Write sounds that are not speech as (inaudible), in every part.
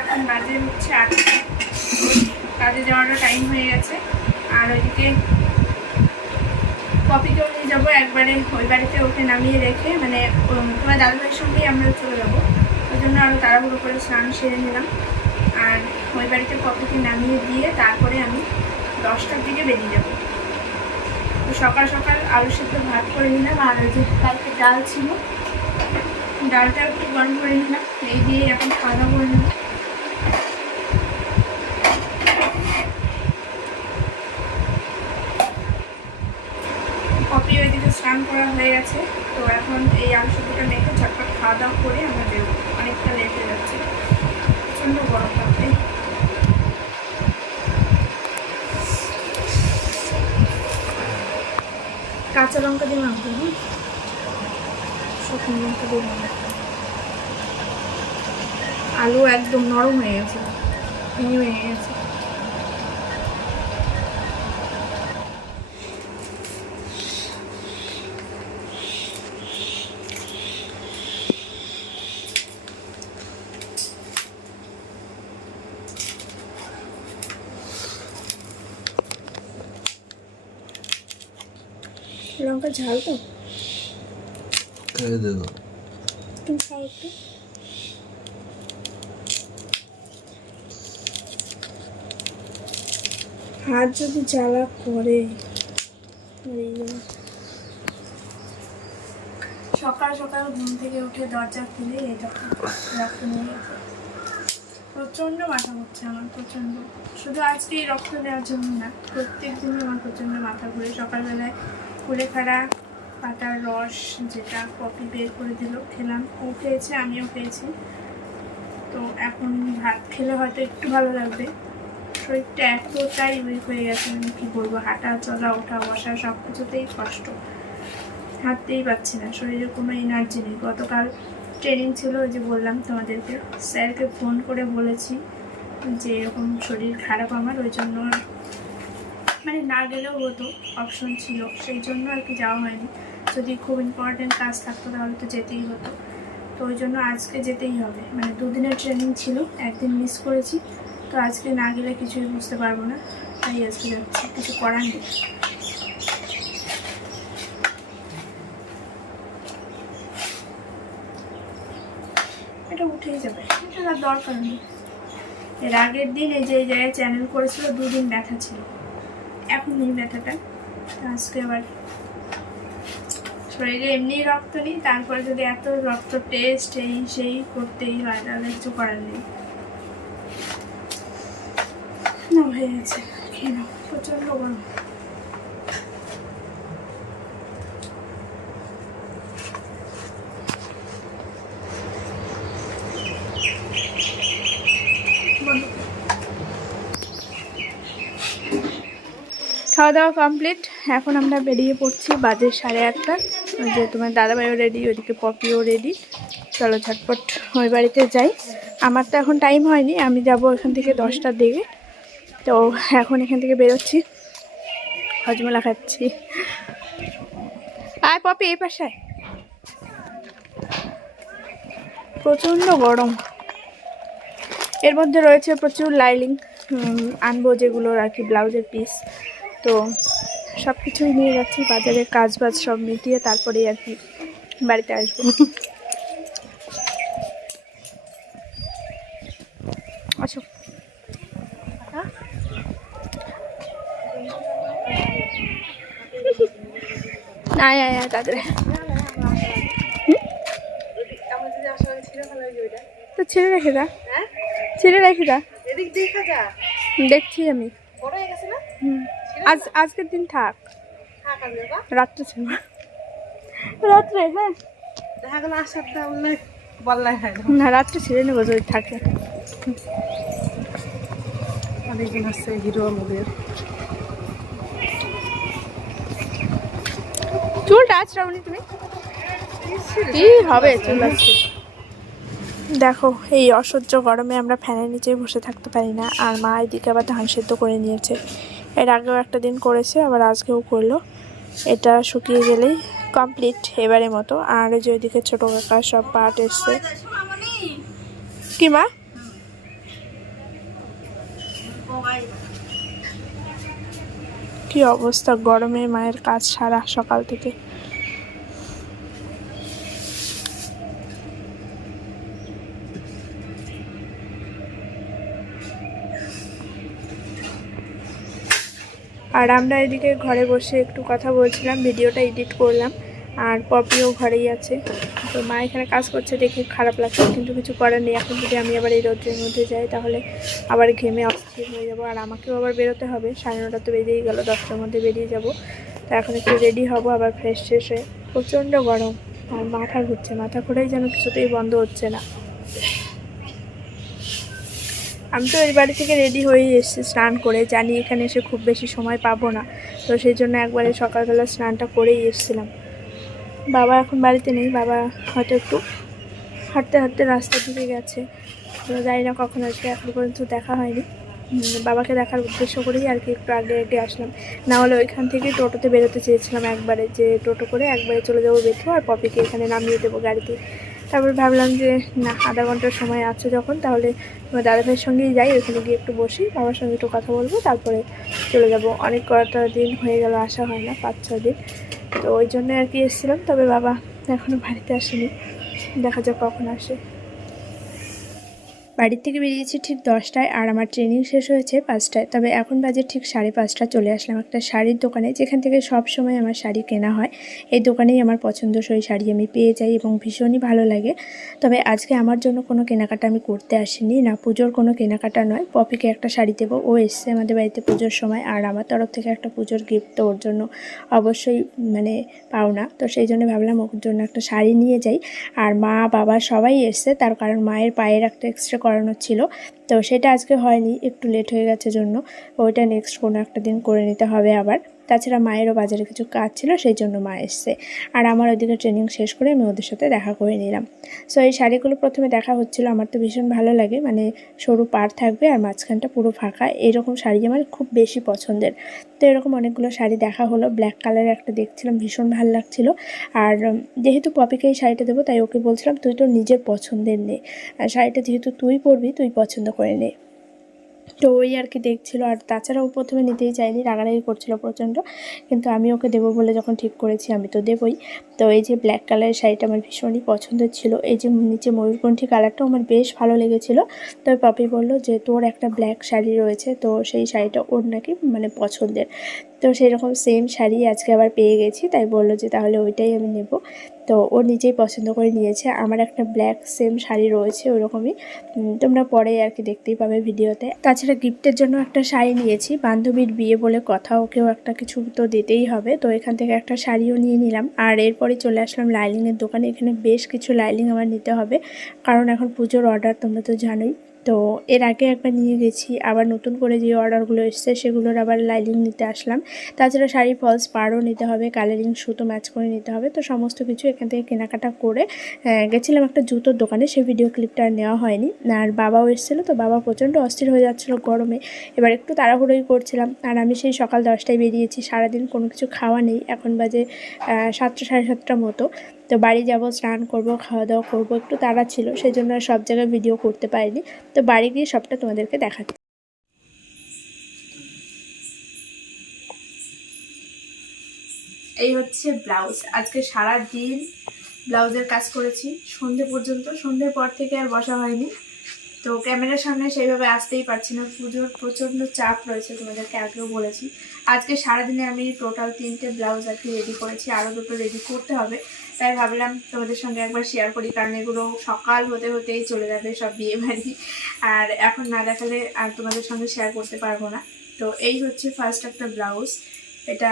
এখন বাজে হচ্ছে আটটা। কাজে যাওয়ারও টাইম হয়ে গেছে। আর ওইদিকে কপিকেও নিয়ে যাব। একবারে ওই বাড়িতে ওকে নামিয়ে রেখে মানে তোমার দাদাভাইয়ের সঙ্গেই আমরা চলে যাব। ওই জন্য আরও তাড়াহুড়ো করে স্নান সেরে নিলাম। আর ওই বাড়িতে কপিকে নামিয়ে দিয়ে তারপরে আমি দশটার দিকে বেরিয়ে যাব। তো সকাল সকাল আলু সেদ্ধ ভাত করে নিলাম। আর ওই যে কালকে ডাল ছিল ডালটা একটু গরম করে নিলাম। এই দিয়ে এখন খাওয়া দাওয়া করে নিলাম কপি ওইদিকে স্নান করা হয়ে গেছে তো এখন এই আলু সেদ্ধটা মেখে ঝটপট খাওয়া দাওয়া করে আমরা বেরোবো অনেকটা লেট হয়ে যাচ্ছে প্রচণ্ড গরম থাকবে কাঁচা লঙ্কা দিয়ে মাখবো হ্যাঁ শুকনো লঙ্কা দিয়ে মাখবো আলু একদম নরম হয়ে গেছে ভেঙে ভেঙে গেছে লঙ্কা ঝাল তো খেয়ে দেখো তুমি খাও একটু হাত যদি জ্বালা করে সকাল সকাল ঘুম থেকে উঠে দরজা খুলে নিয়ে প্রচণ্ড মাথা ঘুরছে আমার, প্রচণ্ড। শুধু আজকে এই রক্ত দেওয়ার জন্য না প্রত্যেক দিনই আমার প্রচণ্ড মাথা ঘুরে সকালবেলায় কুলেখাড়া পাতার রস যেটা কপি বের করে দিল, খেলাম। ও খেয়েছে, আমিও খেয়েছি। তো এখন ভাত খেলে হয়তো একটু ভালো লাগবে। শরীরটা এতটাই উইক হয়ে গেছে আমি কী বলব, হাঁটা, চলা, ওঠা, বসা সব কিছুতেই কষ্ট। হাঁটতেই পারছি না, শরীরে কোনো এনার্জি নেই। গতকাল ট্রেনিং ছিল, ওই যে বললাম তোমাদেরকে, স্যারকে ফোন করে বলেছি যে এরকম শরীর খারাপ আমার, ওই জন্য মানে না গেলেও হতো অপশন ছিল, সেই জন্য আর কি যাওয়া হয়নি। যদি খুব ইম্পর্টেন্ট কাজ থাকতো তাহলে তো যেতেই হতো। তো ওই জন্য আজকে যেতেই হবে। মানে দুদিনের ট্রেনিং ছিল, একদিন মিস করেছি। তো আজকে না গেলে কিছুই বুঝতে পারব না। তাই আজকে যাচ্ছি। কিছু করার নেই। এটা উঠেই যাবে। এটা আর দরকার নেই। এর আগের দিন এই যে জায়গায় চ্যানেল করেছিল, দুদিন ব্যথা ছিল। এখন নেই ব্যথাটা। আজকে আবার শরীরে এমনি রক্ত নেই। তারপরে যদি এত রক্ত টেস্ট এই সেই করতেই হয়, তাহলে কিছু করার নেই। না হয়ে গেছে। খেয়ে নাও। গরম। খাওয়া দাওয়া কমপ্লিট এখন আমরা বেরিয়ে পড়ছি বাজে সাড়ে আটটা। যে তোমার দাদাভাইও রেডি ওইদিকে পপিও রেডি চলো ঝটপট ওই বাড়িতে যাই। আমার তো এখন টাইম হয়নি, আমি যাব এখান থেকে দশটার দিকে। তো এখন এখান থেকে বেরোচ্ছি। হজমলা খাচ্ছি। আয় পপি, এই পাশে। প্রচণ্ড গরম। এর মধ্যে রয়েছে প্রচুর লাইলিং আনব যেগুলোর আর কি ব্লাউজের পিস তো সব কিছুই নিয়ে যাচ্ছি, বাজারের কাজ বাজ সব মিটিয়ে তারপরেই আর কি বাড়িতে আসব আচ্ছা হ্যাঁ? আয় আয় আয় তাদের তো ছেড়ে রেখে দা। ছেড়ে রেখে দা। এদিক দেখা যা দেখছি আমি। আজ আজকের দিন থাক। রাত্রে ছিল রাত্রে হ্যাঁ। হয় না। রাত্রে ছেড়ে নেব যদি থাকে। অনেকদিন আছে হিরো আমাদের। তুমি? কি হবে চুল দেখো, এই অসহ্য গরমে আমরা ফ্যানের নিচে বসে থাকতে পারি না, আর মা এদিকে আবার ধান সেদ্ধ করে নিয়েছে। এর আগেও একটা দিন করেছে, আবার আজকেও করল। এটা শুকিয়ে গেলেই কমপ্লিট এবারের মতো। আর যে ওইদিকে ছোটো কাকা সব পাট এসছে। কি মা? কি অবস্থা গরমে মায়ের কাজ সারা সকাল থেকে? আর আমরা এদিকে ঘরে বসে একটু কথা বলছিলাম, ভিডিওটা এডিট করলাম, আর পপিও ঘরেই আছে। তো মা এখানে কাজ করছে, দেখে খারাপ লাগছে, কিন্তু কিছু করার নেই। এখন যদি আমি আবার এই রোদ্রের মধ্যে যাই, তাহলে আবার ঘেমে অস্থির হয়ে যাব। আর আমাকেও আবার বেরোতে হবে। সাড়ে নটা তো বেরিয়েই গেল, দশটার মধ্যে বেরিয়ে যাব। তো এখন একটু রেডি হব, আবার ফ্রেশ ফ্রেশ হয়ে। প্রচণ্ড গরম। আর মাথা ঘুরছে, মাথা ঘুরেই যেন কিছুতেই বন্ধ হচ্ছে না। আমি তো এই বাড়ি থেকে রেডি হয়েই এসেছি স্নান করে। জানি এখানে এসে খুব বেশি সময় পাবো না। তো সেই জন্য একবারে সকালবেলা স্নানটা করেই এসেছিলাম। বাবা এখন বাড়িতে নেই, বাবা হয়তো একটু হাঁটতে হাঁটতে রাস্তা দিকে গেছে। জানি না কখন আজকে এখন পর্যন্ত দেখা হয়নি। বাবাকে দেখার উদ্দেশ্য করেই আর কি একটু আগে আগে আসলাম। না হলে ওইখান থেকে টোটোতে বেরোতে চেয়েছিলাম একবারে যে টোটো করে একবারে চলে যাব বেথু আর পপিকে এখানে নামিয়ে দেবো গাড়িতে। তারপর ভাবলাম যে, না, আধা ঘণ্টার সময় আছে যখন, তাহলে দাদা ভাইয়ের সঙ্গেই যাই ওখানে গিয়ে একটু বসি, বাবার সঙ্গে একটু কথা বলব, তারপরে চলে যাব। অনেক কটা দিন হয়ে গেল, আসা হয় না, পাঁচ ছ দিন। তো ওই জন্য আর কি এসেছিলাম, তবে বাবা এখনও বাড়িতে আসেনি। দেখা যাক কখন আসে। বাড়ির থেকে বেরিয়েছি ঠিক দশটায় আর আমার ট্রেনিং শেষ হয়েছে পাঁচটায়। তবে এখন বাজে ঠিক সাড়ে পাঁচটা চলে আসলাম একটা শাড়ির দোকানে, যেখান থেকে সব সময় আমার শাড়ি কেনা হয়। এই দোকানেই আমার পছন্দসই শাড়ি আমি পেয়ে যাই এবং ভীষণই ভালো লাগে। তবে আজকে আমার জন্য কোনো কেনাকাটা আমি করতে আসিনি। না পুজোর কোনো কেনাকাটা নয়, পপিকে একটা শাড়ি দেবো। ও এসছে আমাদের বাড়িতে পুজোর সময় আর আমার তরফ থেকে একটা পুজোর গিফট তো ওর জন্য অবশ্যই মানে পাওনা তো সেই জন্য ভাবলাম ওর জন্য একটা শাড়ি নিয়ে যাই। আর মা, বাবা সবাই এসছে, তার কারণ মায়ের পায়ের একটা এক্সরে করানোর ছিল। তো সেটা আজকে হয়নি, একটু লেট হয়ে গেছে জন্য। ওইটা নেক্সট কোনো একটা দিন করে নিতে হবে আবার। তাছাড়া মায়েরও বাজারে কিছু কাজ ছিল, সেই জন্য মা এসছে। আর আমার ওইদিকে ট্রেনিং শেষ করে আমি ওদের সাথে দেখা করে নিলাম। সো এই শাড়িগুলো প্রথমে দেখা হচ্ছিল, আমার তো ভীষণ ভালো লাগে। মানে সরু পার থাকবে আর মাঝখানটা পুরো ফাঁকা। এরকম শাড়ি আমার খুব বেশি পছন্দের। তো এরকম অনেকগুলো শাড়ি দেখা হলো। ব্ল্যাক কালারের একটা দেখছিলাম, ভীষণ ভালো লাগছিল। আর যেহেতু পপিকে এই শাড়িটা দেবো, তাই ওকে বলছিলাম, তুই তো নিজের পছন্দের নে। শাড়িটা যেহেতু তুই পরবি, তুই পছন্দ করে নে। তো ওই আর কি দেখছিল। আর তাছাড়াও প্রথমে নিতেই চাইনি, রাগারাগি করছিল প্রচণ্ড। কিন্তু আমি ওকে দেবো বলে যখন ঠিক করেছি, আমি তো দেবই। তো এই যে ব্ল্যাক কালারের শাড়িটা আমার ভীষণই পছন্দের ছিল। এই যে নিচে ময়ূরকণ্ঠী কালারটাও আমার বেশ ভালো লেগেছিল। তবে পাপি বলল যে, তোর একটা ব্ল্যাক শাড়ি রয়েছে, তো সেই শাড়িটা ওর নাকি মানে পছন্দের। তো সেই রকম সেম শাড়ি আজকে আবার পেয়ে গেছি। তাই বলল যে, তাহলে ওইটাই আমি নেব। তো ও নিজেই পছন্দ করে নিয়েছে। আমার একটা ব্ল্যাক সেম শাড়ি রয়েছে ওরকমই। তোমরা পরে আর কি দেখতেই পাবে ভিডিওতে। তাছাড়া গিফটের জন্য একটা শাড়ি নিয়েছি। বান্ধবীর বিয়ে বলে কথা, ওকেও একটা কিছু তো দিতেই হবে। তো এখান থেকে একটা শাড়িও নিয়ে নিলাম। আর এরপরে চলে আসলাম লাইলিংয়ের দোকানে। এখানে বেশ কিছু লাইলিং আমার নিতে হবে। কারণ এখন পুজোর অর্ডার তোমরা তো জানোই। তো এর আগে একবার নিয়ে গেছি, আবার নতুন করে যে অর্ডারগুলো এসছে সেগুলোর আবার লাইলিং নিতে আসলাম। তাছাড়া শাড়ি ফলস পাড়ও নিতে হবে কালারিং সুতো ম্যাচ করে নিতে হবে, তো সমস্ত কিছু এখান থেকে কেনাকাটা করে গেছিলাম একটা জুতোর দোকানে, সেই ভিডিও ক্লিপটা নেওয়া হয়নি। আর বাবাও এসেছিল, তো বাবা প্রচণ্ড অস্থির হয়ে যাচ্ছিল গরমে। এবার একটু তাড়াহুড়োই করছিলাম, আর আমি সেই সকাল দশটায় বেরিয়েছি, সারাদিন কোনো কিছু খাওয়া নেই, এখন বাজে সাতটা সাড়ে সাতটার মতো। তো বাড়ি যাব, স্নান করব খাওয়া দাওয়া করব, একটু তাড়া ছিল সেই জন্য সব জায়গায় ভিডিও করতে পারিনি। তো বাড়ি গিয়ে সবটা তোমাদেরকে দেখাচ্ছি। এই হচ্ছে ব্লাউজ। আজকে সারা দিন ব্লাউজের কাজ করেছি। সন্ধে পর্যন্ত, সন্ধ্যের পর থেকে আর বসা হয়নি। তো ক্যামেরার সামনে সেইভাবে আসতেই পারছি না। পুজোর প্রচণ্ড চাপ রয়েছে তোমাদেরকে আগেও বলেছি। আজকে সারাদিনে আমি টোটাল তিনটে ব্লাউজ আর কি রেডি করেছি, আরও দুটো রেডি করতে হবে। তাই ভাবলাম তোমাদের সঙ্গে একবার শেয়ার করি, কারণ এগুলো সকাল হতে হতেই চলে যাবে সব বিয়ে বাড়ি আর এখন না দেখালে আর তোমাদের সঙ্গে শেয়ার করতে পারব না। তো এই হচ্ছে ফার্স্ট একটা ব্লাউজ এটা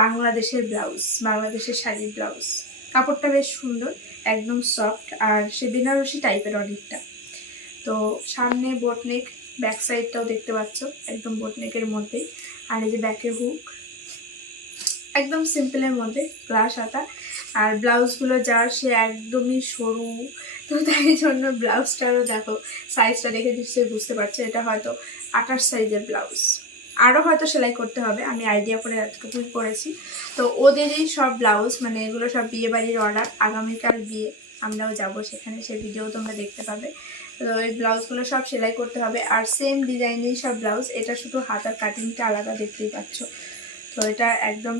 বাংলাদেশের ব্লাউজ বাংলাদেশের শাড়ির ব্লাউজ কাপড়টা বেশ সুন্দর, একদম সফট আর সে বেনারসি টাইপের অনেকটা। তো সামনে বোটনেক ব্যাক সাইডটাও দেখতে পাচ্ছ, একদম বোটনেকের মধ্যেই। আর এই যে ব্যাকের হুক একদম সিম্পলের মধ্যে গ্লাস হাতা। আর ব্লাউজগুলো যার সে একদমই সরু, তো তাই জন্য ব্লাউজটারও দেখো সাইজটা দেখে নিশ্চয়ই বুঝতে পারছ, এটা হয়তো আঠাশ সাইজের ব্লাউজ আরও হয়তো সেলাই করতে হবে, আমি আইডিয়া করে এতটুকুই করেছি। তো ওদেরই সব ব্লাউজ মানে এগুলো সব বিয়ে বাড়ির অর্ডার আগামীকাল বিয়ে, আমরাও যাব সেখানে সেই ভিডিও তোমরা দেখতে পাবে। তো এই ব্লাউজগুলো সব সেলাই করতে হবে। আর সেম ডিজাইনেরই সব ব্লাউজ, এটা শুধু হাতার কাটিংটা আলাদা দেখতেই পাচ্ছ। তো এটা একদম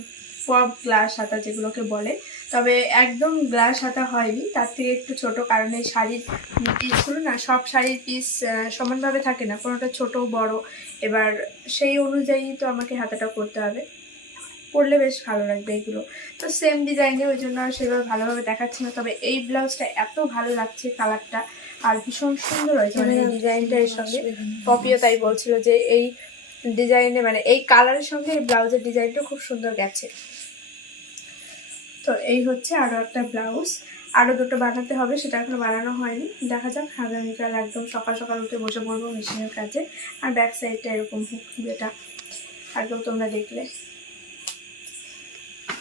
পপ গ্লাস হাতা যেগুলোকে বলে। তবে একদম গ্লাস হাতা হয়নি, তার থেকে একটু ছোট, কারণ শাড়ির পিসগুলো না, সব শাড়ির পিস সমানভাবে থাকে না, কোনোটা ছোট, বড়। এবার সেই অনুযায়ী তো আমাকে হাতাটা করতে হবে। পরলে বেশ ভালো লাগবে এগুলো। তো সেম ডিজাইনে ওই জন্য আর সেভাবে ভালোভাবে দেখাচ্ছি না। তবে এই ব্লাউজটা এত ভালো লাগছে কালারটা আর ভীষণ সুন্দর হয়েছে মানে এই ডিজাইনটা এর সঙ্গে। পপিও তাই বলছিল যে এই ডিজাইনে মানে এই কালারের সঙ্গে এই ব্লাউজের ডিজাইনটা খুব সুন্দর গেছে। তো এই হচ্ছে আরও একটা ব্লাউজ আরও দুটো বানাতে হবে, সেটা এখনও বানানো হয়নি। দেখা যাক আগামীকাল একদম সকাল সকাল উঠে বসে পড়ব মেশিনের কাছে আর ব্যাক সাইডটা এরকম হুক যেটা, আগেও তোমরা দেখলে।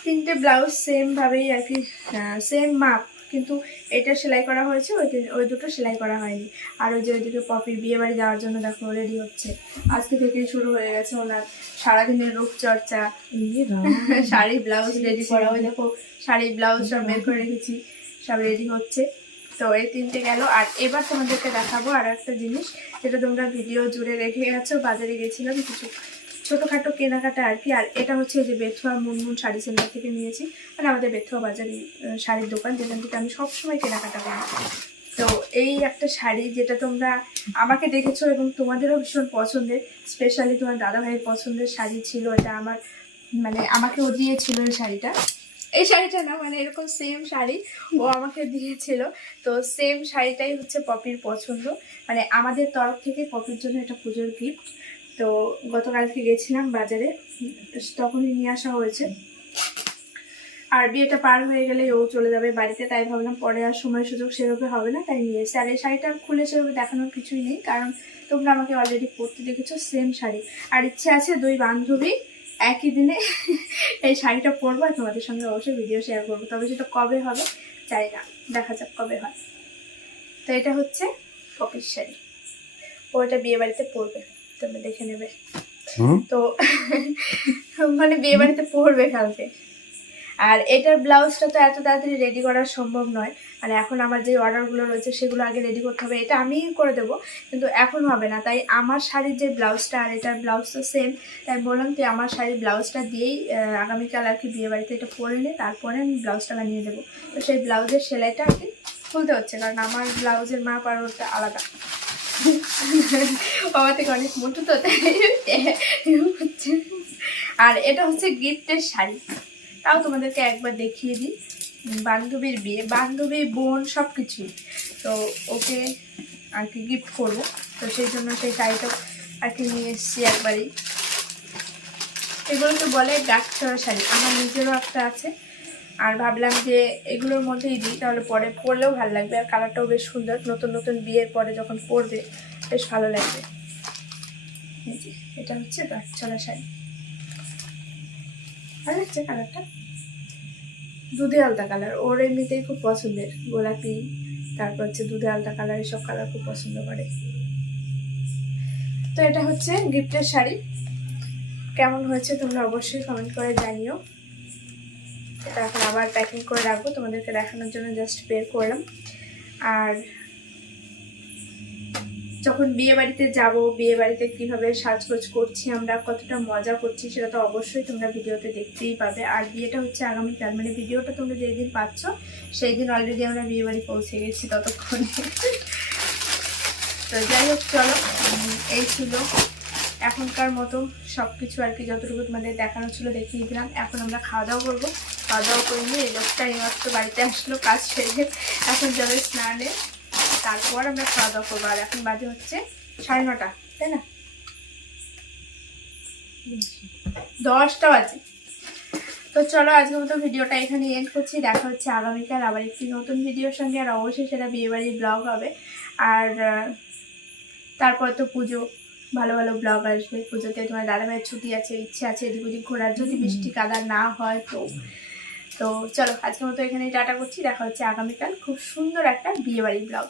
তিনটে ব্লাউজ সেম ভাবেই আর কি সেম মাপ কিন্তু এটা সেলাই করা হয়েছে ওই ওই দুটো সেলাই করা হয়নি। আর ওই যে ওইদিকে পপির বিয়ে বাড়ি যাওয়ার জন্য দেখো রেডি হচ্ছে। আজকে থেকেই শুরু হয়ে গেছে ওনার সারাদিনের রূপচর্চা। (laughs) শাড়ি ব্লাউজ রেডি করা হয় দেখো শাড়ি ব্লাউজ সব বের করে রেখেছি সব রেডি হচ্ছে। তো এই তিনটে গেল। আর এবার তোমাদেরকে দেখাবো আর একটা জিনিস যেটা তোমরা ভিডিও জুড়ে রেখে গেছো বাজারে গেছিলাম কিছু ছোটোখাটো কেনাকাটা আর কি, আর এটা হচ্ছে যে বেথুয়া মুনমুন শাড়ি সেন্টার থেকে নিয়েছি। মানে আমাদের বেথুয়া বাজারে শাড়ির দোকান, যেখান থেকে আমি সবসময় কেনাকাটা করি। তো এই একটা শাড়ি যেটা তোমরা আমাকে দেখেছ এবং তোমাদেরও ভীষণ পছন্দের স্পেশালি তোমার দাদাভাইয়ের পছন্দের শাড়ি ছিল, এটা আমার মানে আমাকে ও দিয়েছিল এই শাড়িটা। এই শাড়িটা না মানে এরকম সেম শাড়ি ও আমাকে দিয়েছিল। তো সেম শাড়িটাই হচ্ছে পপির পছন্দ। মানে আমাদের তরফ থেকে পপির জন্য এটা পুজোর গিফট তো গতকালকে গেছিলাম বাজারে তখনই নিয়ে আসা হয়েছে। আর বিয়েটা পার হয়ে গেলে ও চলে যাবে বাড়িতে, তাই ভাবলাম পরে আর সময় সুযোগ সেভাবে হবে না, তাই নিয়ে এসে আর এই শাড়িটা খুলে সেভাবে দেখানোর কিছুই নেই, কারণ তোমরা আমাকে অলরেডি পরতে দেখেছ সেম শাড়ি। আর ইচ্ছে আছে দুই বান্ধবী একই দিনে এই শাড়িটা পরবো আর তোমাদের সঙ্গে অবশ্যই ভিডিও শেয়ার করব। তবে সেটা কবে হবে জানি না, দেখা যাক কবে হয়। তো এটা হচ্ছে পপির শাড়ি। ও এটা বিয়ে বাড়িতে পরবে। তোমরা দেখে নেবে। তো মানে বিয়ে বাড়িতে পরবে কালকে। আর এটার ব্লাউজটা তো এত তাড়াতাড়ি রেডি করা সম্ভব নয়। মানে এখন আমার যে অর্ডারগুলো রয়েছে সেগুলো আগে রেডি করতে হবে। এটা আমিই করে দেবো কিন্তু এখন হবে না। তাই আমার শাড়ির যে ব্লাউজটা আর এটার ব্লাউজ তো সেম তাই বললাম তুই আমার শাড়ির ব্লাউজটা দিয়েই আগামীকাল আর কি বিয়ে বাড়িতে এটা পরে নে তারপরে আমি ব্লাউজটা বানিয়ে দেবো। তো সেই ব্লাউজের সেলাইটা আর কি খুলতে হচ্ছে কারণ আমার ব্লাউজের মাপ আর ওটা আলাদা। (laughs) বাবা থেকে অনেক মোটু তো হচ্ছে। আর এটা হচ্ছে গিফটের শাড়ি। তাও তোমাদেরকে একবার দেখিয়ে দিই। বান্ধবীর বিয়ে, বান্ধবী, বোন সব কিছুই তো ওকে আর কি গিফট করব। তো সেই জন্য সেই শাড়িটা আর কি নিয়ে এসেছি একবারই। এগুলোকে বলে গাছ ছড়া শাড়ি। আমার নিজেরও একটা আছে। আর ভাবলাম যে এগুলোর মধ্যেই দিই, তাহলে পরে পরলেও ভালো লাগবে আর কালারটাও বেশ সুন্দর। নতুন নতুন বিয়ের পরে যখন পরবে, বেশ ভালো লাগবে। এটা হচ্ছে ছড়া শাড়ি। ভালো লাগছে কালারটা দুধে আলতা কালার ওর এমনিতেই খুব পছন্দের, গোলাপি, তারপর হচ্ছে দুধে আলতা কালার এসব কালার খুব পছন্দ করে। তো এটা হচ্ছে গিফটের শাড়ি। কেমন হয়েছে তোমরা অবশ্যই কমেন্ট করে জানিও। এটা এখন আবার প্যাকিং করে রাখব। তোমাদেরকে দেখানোর জন্য জাস্ট বের করলাম। আর যখন বিয়ে বাড়িতে যাব, বিয়ে বাড়িতে কীভাবে সাজগোজ করছি, আমরা কতটা মজা করছি, সেটা তো অবশ্যই তোমরা ভিডিওতে দেখতেই পাবে। আর বিয়েটা হচ্ছে আগামীকাল মানে ভিডিওটা তোমরা যেই দিন পাচ্ছ সেই দিন অলরেডি আমরা বিয়ে বাড়ি পৌঁছে গেছি ততক্ষণে। তো যাই হোক, চলো। এই ছিল এখনকার মতো সব কিছু আর কি, যতটুকু তোমাদের দেখানো ছিল দেখিয়ে দিলাম। এখন আমরা খাওয়া দাওয়া করব। খাওয়া দাওয়া করে নিয়ে এই লোকটা এইমাত্র বাড়িতে আসলো, কাজ সেরে এখন যাবে স্নানে। তারপর আমরা খাওয়া দাওয়া করব। আর এখন বাজে হচ্ছে সাড়ে নটা, তাই না? দশটা বাজে। তো চলো আজকের মতো ভিডিওটা এখানে এন্ড করছি। দেখা হচ্ছে আগামীকাল আবার একটি নতুন ভিডিওর সঙ্গে। আর অবশ্যই সেটা বিয়েবাড়ির ব্লগ হবে। আর তারপর তো পুজো, ভালো ভালো ব্লগ আসবে। পুজোতে তোমার দাদাভাইয়ের ছুটি আছে, ইচ্ছে আছে এদিক ওদিক ঘোরার। যদি বৃষ্টি কাদা না হয় তো তো চলো, আজকের মতো এখানে টাটা করছি। দেখা হচ্ছে আগামীকাল। খুব সুন্দর একটা বিয়েবাড়ির ব্লগ